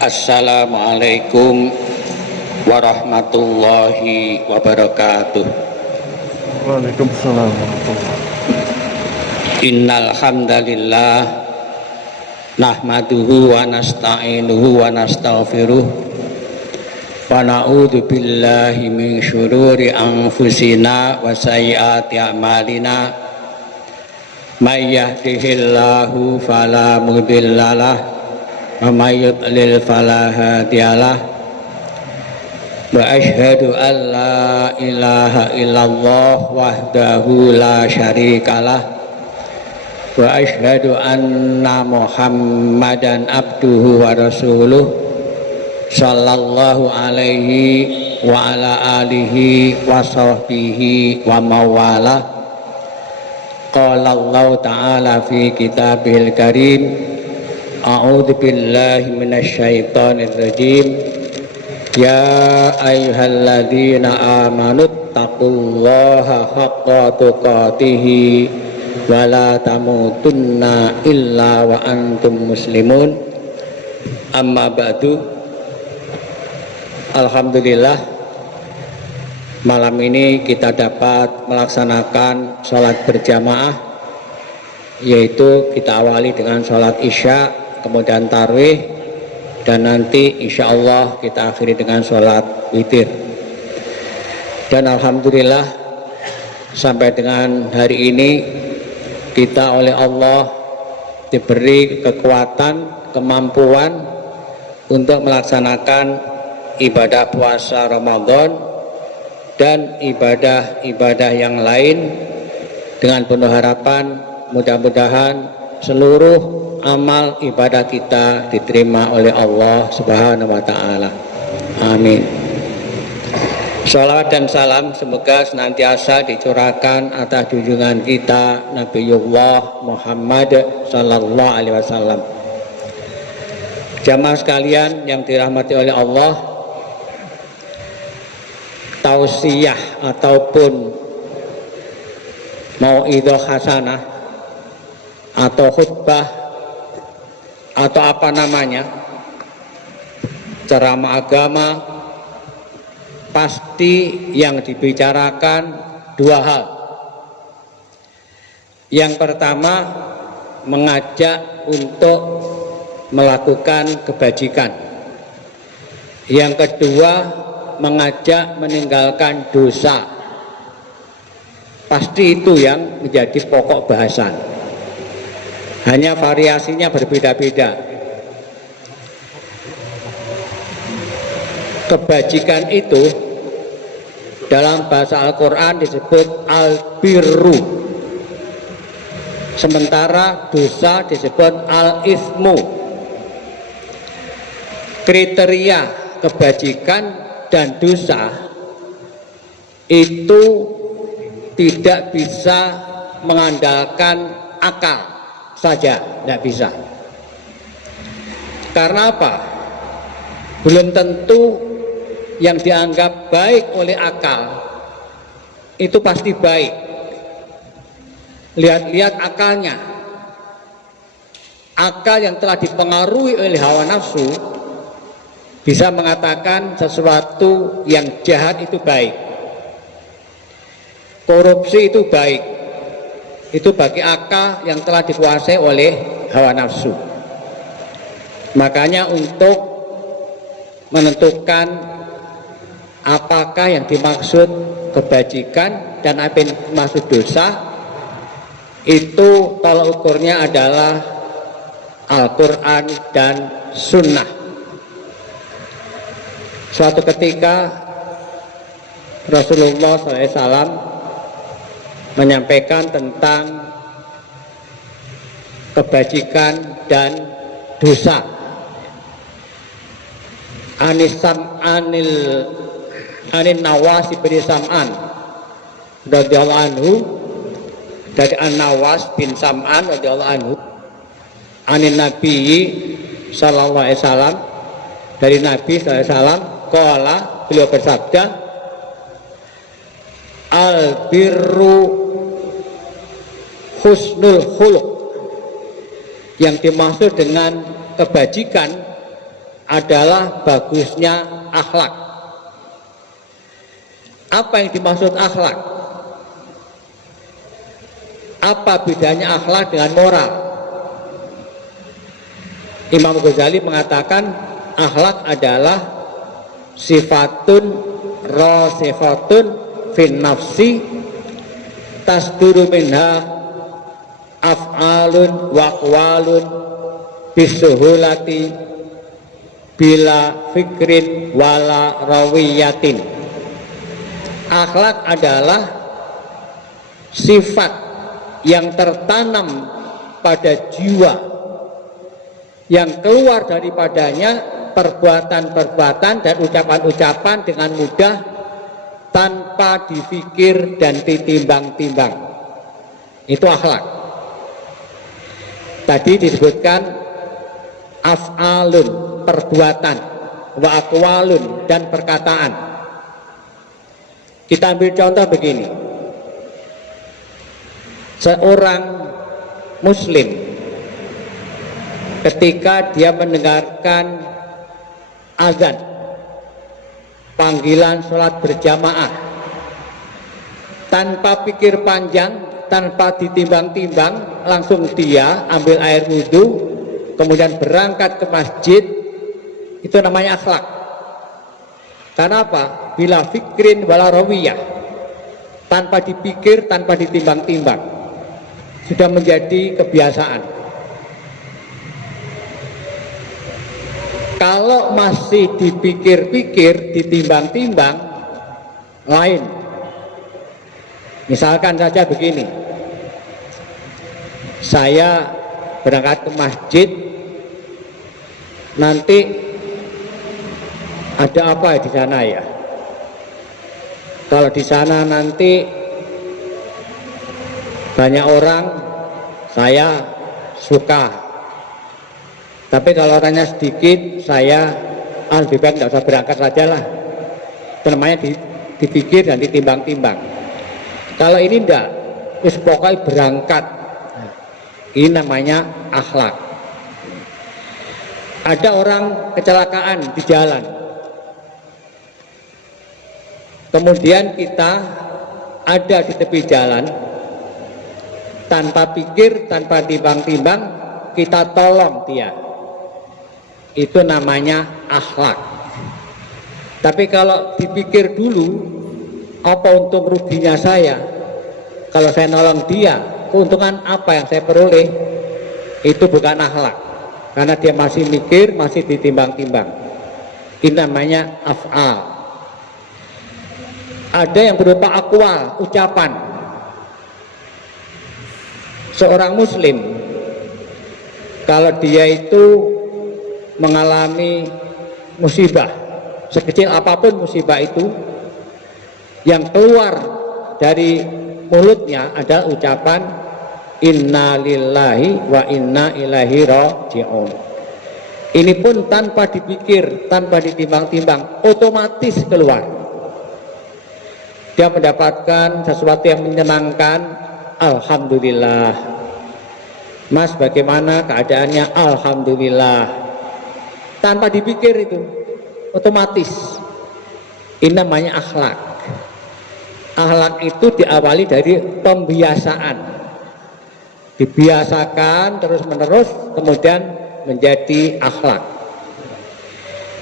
Assalamualaikum warahmatullahi wabarakatuh. Waalaikumsalam warahmatullahi wabarakatuh. Innal hamdalillah nahmaduhu wa nasta'inuhu wa nastaghfiruh wa na'udzu billahi min syururi anfusina wa sayyiati a'malina. May yahdihillahu fala mudhillalah wa may yudlil fala hadiyalah. Wa asyhadu an la ilaha illallah wahdahu la syarikalah wa asyhadu anna Muhammadan abduhu wa rasuluh sallallahu alaihi wa ala alihi wa sahbihi wa mawalah. Qala Allah ta'ala fi kitabihil karim, a'udzu billahi minasyaitonir rajim. Ya ayyuhalladzina amanu taqullaha haqqa tuqatih wa la tamutunna illa wa antum muslimun. Amma ba'du. Alhamdulillah, malam ini kita dapat melaksanakan sholat berjamaah, yaitu kita awali dengan sholat isya, kemudian tarawih, dan nanti insya Allah kita akhiri dengan sholat witir. Dan alhamdulillah sampai dengan hari ini kita oleh Allah diberi kekuatan, kemampuan untuk melaksanakan ibadah puasa Ramadan dan ibadah-ibadah yang lain dengan penuh harapan mudah-mudahan seluruh amal ibadah kita diterima oleh Allah Subhanahu wa ta'ala. Amin. Shalawat dan salam semoga senantiasa dicurahkan atas junjungan kita Nabiullah Muhammad sallallahu alaihi wasallam. Jamaah sekalian yang dirahmati oleh Allah, tausiyah ataupun mau'idhah hasanah atau khutbah atau apa namanya, ceramah agama, pasti yang dibicarakan dua hal. Yang pertama, mengajak untuk melakukan kebajikan. Yang kedua, mengajak meninggalkan dosa. Pasti itu yang menjadi pokok bahasan. Hanya variasinya berbeda-beda. Kebajikan itu dalam bahasa Al-Quran disebut al-birru, sementara dosa disebut al-ithmu. Kriteria kebajikan dan dosa itu tidak bisa mengandalkan akal saja, tidak bisa. Karena apa? Belum tentu yang dianggap baik oleh akal itu pasti baik. Lihat-lihat akalnya. Akal yang telah dipengaruhi oleh hawa nafsu bisa mengatakan sesuatu yang jahat itu baik, korupsi itu baik. Itu bagi akal yang telah dikuasai oleh hawa nafsu. Makanya untuk menentukan apakah yang dimaksud kebajikan dan apa yang dimaksud dosa, itu tolak ukurnya adalah Al-Quran dan Sunnah. Suatu ketika Rasulullah SAW menyampaikan tentang kebajikan dan dosa. Anin Nawas bin Sam'an radhiyallahu anhu, dari An-Nawas bin Sam'an radhiyallahu anhu, anin Nabi sallallahu alaihi wasallam, dari Nabi sallallahu alaihi wasallam, qala, beliau bersabda, al-birru husnul khuluq. Yang dimaksud dengan kebajikan adalah bagusnya akhlak. Apa yang dimaksud akhlak? Apa bedanya akhlak dengan moral? Imam Ghazali mengatakan akhlak adalah sifatun rasifatun fin nafsi tasduru minha af'alun wa aqwalun bisuhulati bila fikrin wala rawiyatin. Akhlak adalah sifat yang tertanam pada jiwa, yang keluar daripadanya perbuatan-perbuatan dan ucapan-ucapan dengan mudah tanpa dipikir dan ditimbang-timbang. Itu akhlak. Tadi disebutkan af'alun, perbuatan, wa aqwalun, dan perkataan. Kita ambil contoh begini. Seorang muslim ketika dia mendengarkan azan, panggilan sholat berjamaah, tanpa pikir panjang, tanpa ditimbang-timbang, langsung dia ambil air wudhu, kemudian berangkat ke masjid. Itu namanya akhlak. Karena apa? Bila fikrin wala rawiyah, tanpa dipikir, tanpa ditimbang-timbang, sudah menjadi kebiasaan. Kalau masih dipikir-pikir, ditimbang-timbang, lain. Misalkan saja begini, saya berangkat ke masjid, nanti ada apa di sana ya? Kalau di sana nanti banyak orang, saya suka. Tapi kalau orangnya sedikit, saya lebih baik tidak usah berangkat saja lah. Itu namanya dipikir dan ditimbang-timbang. Kalau ini enggak, wis pokoknya berangkat. Ini namanya akhlak. Ada orang kecelakaan di jalan, kemudian kita ada di tepi jalan, tanpa pikir, tanpa timbang-timbang, kita tolong dia. Itu namanya akhlak. Tapi kalau dipikir dulu, apa untung ruginya saya kalau saya nolong dia, keuntungan apa yang saya peroleh, itu bukan akhlak. Karena dia masih mikir, masih ditimbang-timbang. Ini namanya af'al. Ada yang berupa aqwal, ucapan. Seorang muslim, kalau dia itu mengalami musibah, sekecil apapun musibah itu, yang keluar dari mulutnya adalah ucapan inna lillahi wa inna ilaihi raji'un. Ini pun tanpa dipikir, tanpa ditimbang-timbang, otomatis keluar. Dia mendapatkan sesuatu yang menyenangkan, alhamdulillah. Mas, bagaimana keadaannya? Alhamdulillah. Tanpa dipikir, itu otomatis. Ini namanya akhlak. Akhlak itu diawali dari pembiasaan. Dibiasakan terus menerus, kemudian menjadi akhlak.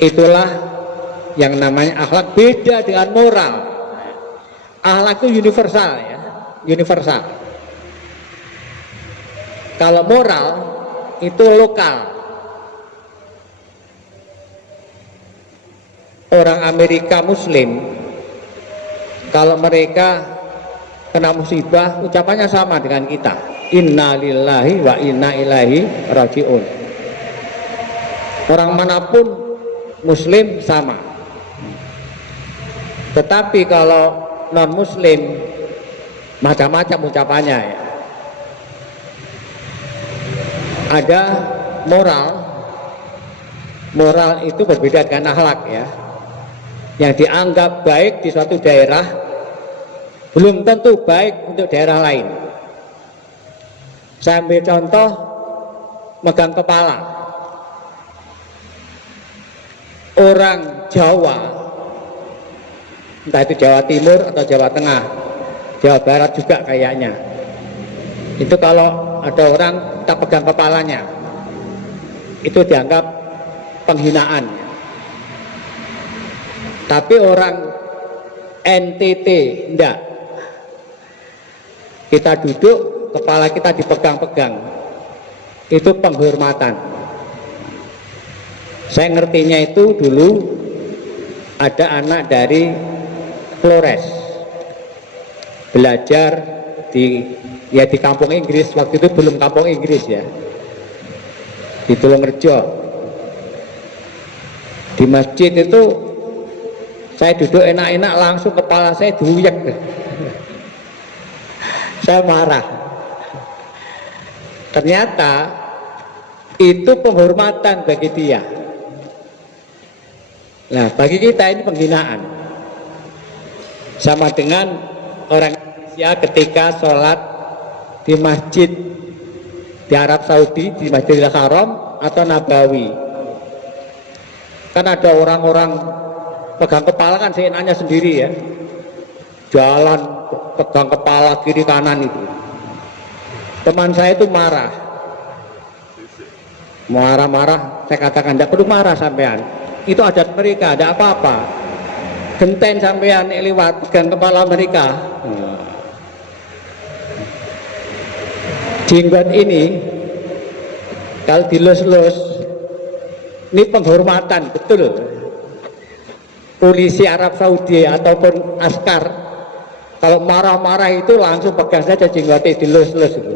Itulah yang namanya akhlak. Beda dengan moral. Akhlak itu universal ya, universal. Kalau moral itu lokal. Orang Amerika Muslim, kalau mereka kena musibah, ucapannya sama dengan kita, inna lillahi wa inna ilaihi raji'un. Orang manapun Muslim sama. Tetapi kalau non Muslim, macam-macam ucapannya ya. Ada moral. Moral itu berbeda dengan akhlak ya. Yang dianggap baik di suatu daerah belum tentu baik untuk daerah lain. Saya ambil contoh megang kepala. orang Jawa, entah itu Jawa Timur atau Jawa Tengah, Jawa Barat juga kayaknya, itu kalau ada orang tak pegang kepalanya, itu dianggap penghinaan. Tapi orang NTT enggak, kita duduk kepala kita dipegang-pegang, itu penghormatan. Saya ngertinya itu dulu ada anak dari Flores belajar di kampung Inggris, waktu itu belum kampung Inggris ya, di Tulungarejo. Di masjid itu saya duduk enak-enak, langsung kepala saya duyek. Saya marah. Ternyata itu penghormatan bagi dia. Nah, bagi kita ini penghinaan. Sama dengan orang Indonesia ketika sholat di masjid di Arab Saudi, di Masjidil Haram atau Nabawi. Kan ada orang-orang pegang kepala kan seenaknya sendiri ya. Jalan pegang kepala kiri kanan itu. Teman saya itu marah. Marah-marah, saya katakan tidak perlu marah sampean. Itu adat mereka, ada apa-apa. Genten sampean lewat pegang kepala mereka. Jenggot ini kalau dilus-lus, ini penghormatan betul. Polisi Arab Saudi ataupun askar kalau marah-marah itu langsung pegang saja jenggotnya, dilus-lus itu.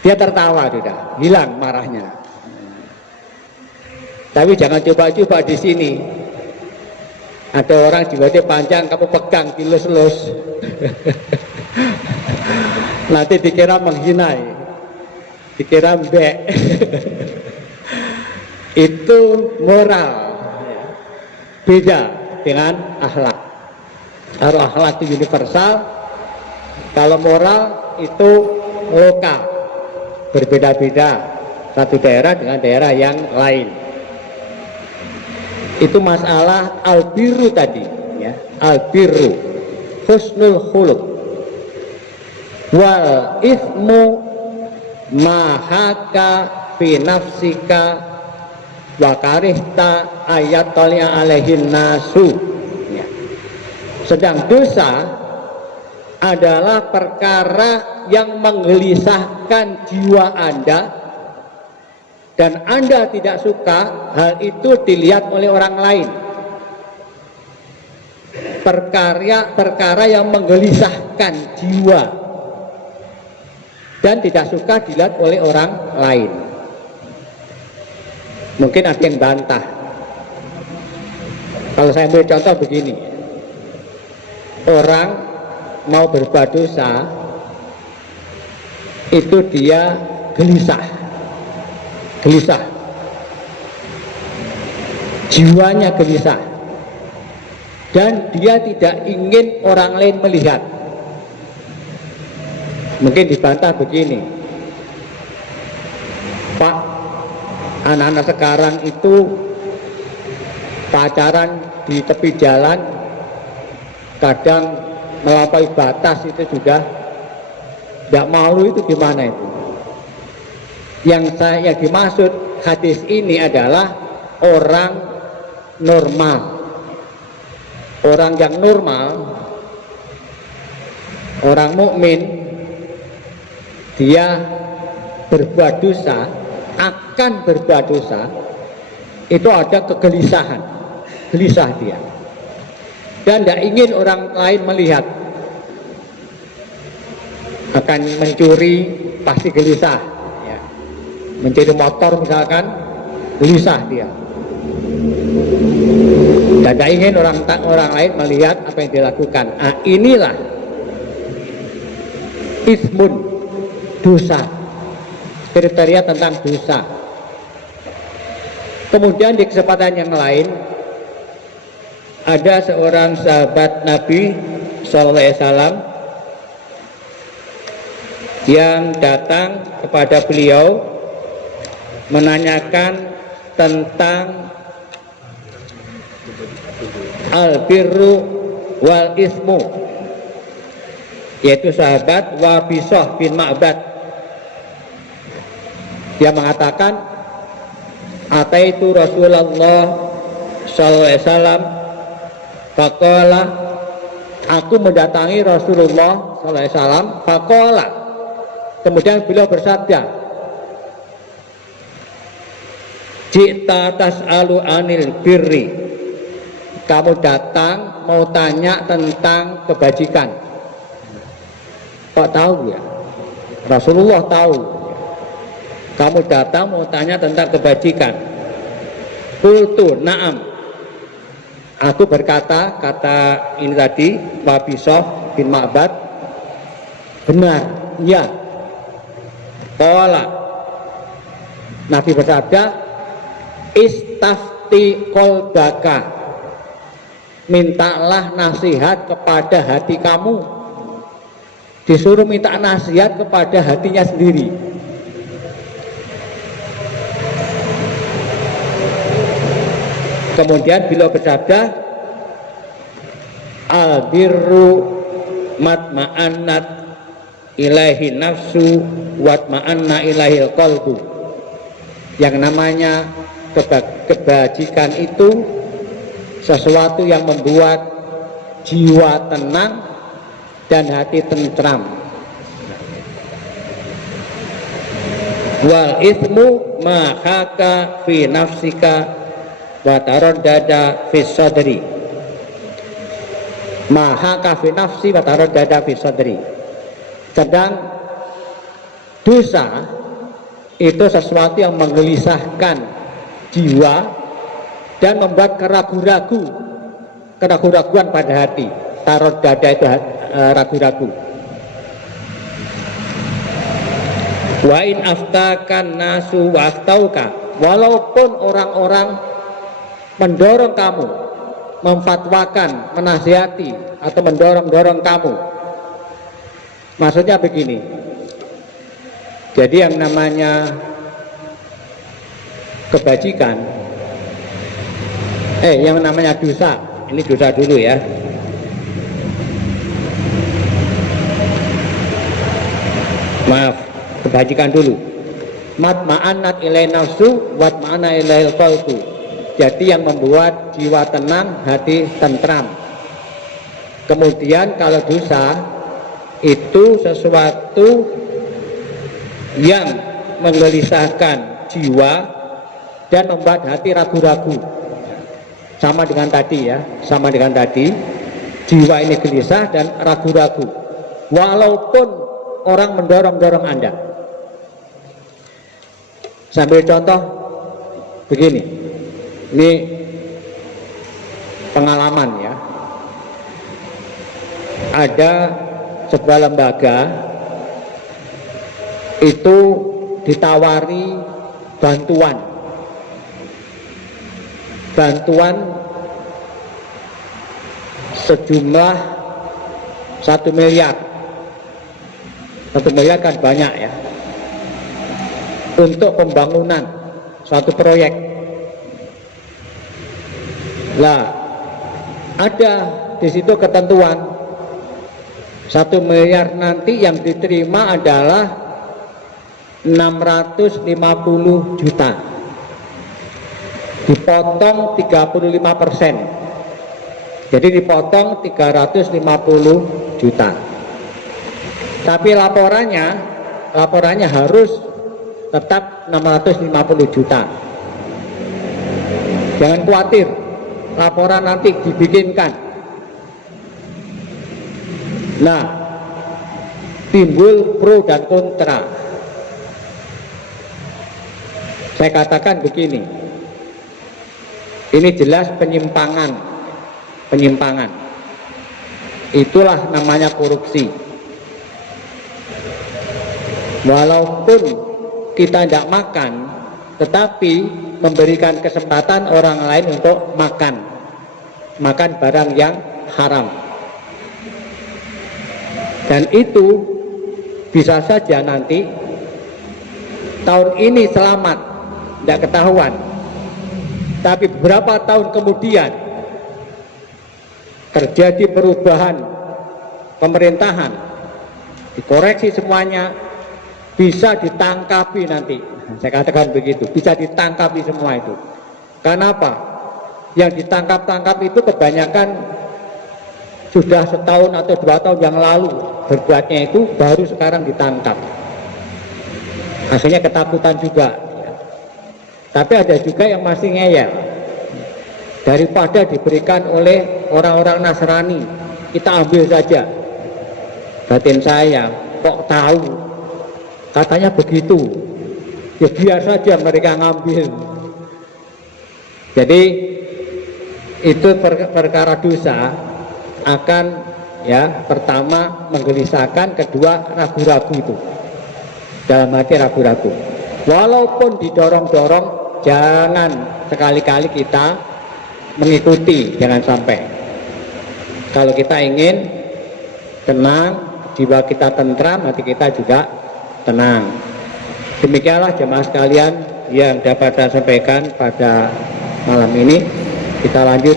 Dia tertawa sudah, hilang marahnya. Tapi jangan coba-coba di sini. Ada orang jenggotnya panjang, kamu pegang, dilus-lus. Nanti dikira menghina, dikira mbek. Itu moral, beda dengan akhlak. Kalau akhlak itu universal, kalau moral itu lokal, berbeda-beda satu daerah dengan daerah yang lain. Itu masalah al-birru tadi ya, al-birru husnul khuluq wal ithmu mahaka fi nafsika wa karihta ayat tolia alaihin nasu ya. Sedang dosa adalah perkara yang menggelisahkan jiwa Anda dan Anda tidak suka hal itu dilihat oleh orang lain. Perkara yang menggelisahkan jiwa dan tidak suka dilihat oleh orang lain. Mungkin ada yang bantah. Kalau saya ambil contoh begini, orang mau berbuat dosa itu dia gelisah, jiwanya gelisah, dan dia tidak ingin orang lain melihat. Mungkin dibantah begini, Pak, anak-anak sekarang itu pacaran di tepi jalan, kadang melampaui batas, itu juga tidak malu, itu gimana itu? Yang saya dimaksud hadis ini adalah orang normal. Orang yang normal, orang mukmin, dia berbuat dosa, akan berbuat dosa, itu ada kegelisahan, gelisah dia, dan tidak ingin orang lain melihat. Akan mencuri pasti gelisah ya. Mencuri motor misalkan, gelisah dia, dan tidak ingin orang lain melihat apa yang dilakukan. Nah, inilah ismun, dosa, kriteria tentang dosa. Kemudian di kesempatan yang lain ada seorang sahabat Nabi SAW yang datang kepada beliau menanyakan tentang al-birru wal ismu, yaitu sahabat Wabisah bin Ma'bad. Dia mengatakan, ataitu Rasulullah sallallahu alaihi wasallam faqala, aku mendatangi Rasulullah sallallahu alaihi wasallam faqala, kemudian beliau bersabda, jita tas'alu anil birri, kamu datang mau tanya tentang kebajikan. Kok tahu ya? Rasulullah tahu. Kamu datang mau tanya tentang kebajikan. Qultu na'am. Aku berkata, kata ini tadi Wabisah bin Ma'bad, benar, ya. Qala, Nabi bersabda, istafti qalbaka, mintalah nasihat kepada hati kamu. Disuruh minta nasihat kepada hatinya sendiri. Kemudian beliau bersabda, al-birru matma'annat ilaihi nafsu watma'anna ilaihi qalbu. Yang namanya kebajikan itu sesuatu yang membuat jiwa tenang dan hati tentram. Wal ismu ma haka fi nafsika wa taraddada fi sadri. Ma haka fi nafsi wa taraddada fi sadri. Sedang dosa itu sesuatu yang menggelisahkan jiwa dan membuat keraguan pada hati. Taraddada itu ragu-ragu. Wa in aftakan nasu wa aftauka, walaupun orang-orang mendorong kamu, memfatwakan, menasihati atau mendorong kamu. Maksudnya begini. Jadi yang namanya kebajikan, yang namanya dosa, ini dosa dulu ya. Maaf, kebajikan dulu. Matma'annat ilai nafsu watma'anna ilai qalbu. Jadi yang membuat jiwa tenang, hati tentram. Kemudian kalau dosa itu sesuatu yang menggelisahkan jiwa dan membuat hati ragu-ragu. Sama dengan tadi ya, sama dengan tadi. Jiwa ini gelisah dan ragu-ragu. Walaupun orang mendorong Anda. Sambil contoh begini. Ini pengalaman ya. Ada sebuah lembaga itu ditawari bantuan sejumlah 1 miliar. 1 miliar kan banyak ya, untuk pembangunan suatu proyek. Lah, ada di situ ketentuan 1 miliar nanti yang diterima adalah 650 juta, dipotong 35%, jadi dipotong 350 juta. Tapi laporannya harus tetap 650 juta. Jangan khawatir, laporan nanti dibikinkan. Nah, timbul pro dan kontra. Saya katakan begini, ini jelas penyimpangan. Itulah namanya korupsi. Walaupun kita tidak makan, tetapi memberikan kesempatan orang lain untuk makan barang yang haram. Dan itu bisa saja nanti tahun ini selamat, tidak ketahuan, tapi beberapa tahun kemudian terjadi perubahan pemerintahan, dikoreksi semuanya, bisa ditangkapi nanti. Saya katakan begitu, bisa ditangkapi semua itu. Kenapa? Yang ditangkap-tangkap itu kebanyakan sudah setahun atau 2 tahun yang lalu berbuatnya itu, baru sekarang ditangkap. Akhirnya ketakutan juga. Tapi ada juga yang masih ngeyel. Daripada diberikan oleh orang-orang Nasrani, kita ambil saja. Batin saya, kok tahu? Katanya begitu. Ya biar saja mereka ngambil. Jadi itu perkara dosa akan, ya, pertama menggelisahkan, kedua ragu-ragu itu. Dalam hati ragu-ragu. Walaupun didorong-dorong, jangan sekali-kali kita mengikuti, jangan sampai. Kalau kita ingin tenang, jiwa kita tentram, hati kita juga tenang. Demikianlah jemaah sekalian yang dapat saya sampaikan pada malam ini. Kita lanjut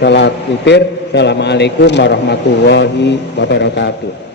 sholat witir. Assalamualaikum warahmatullahi wabarakatuh.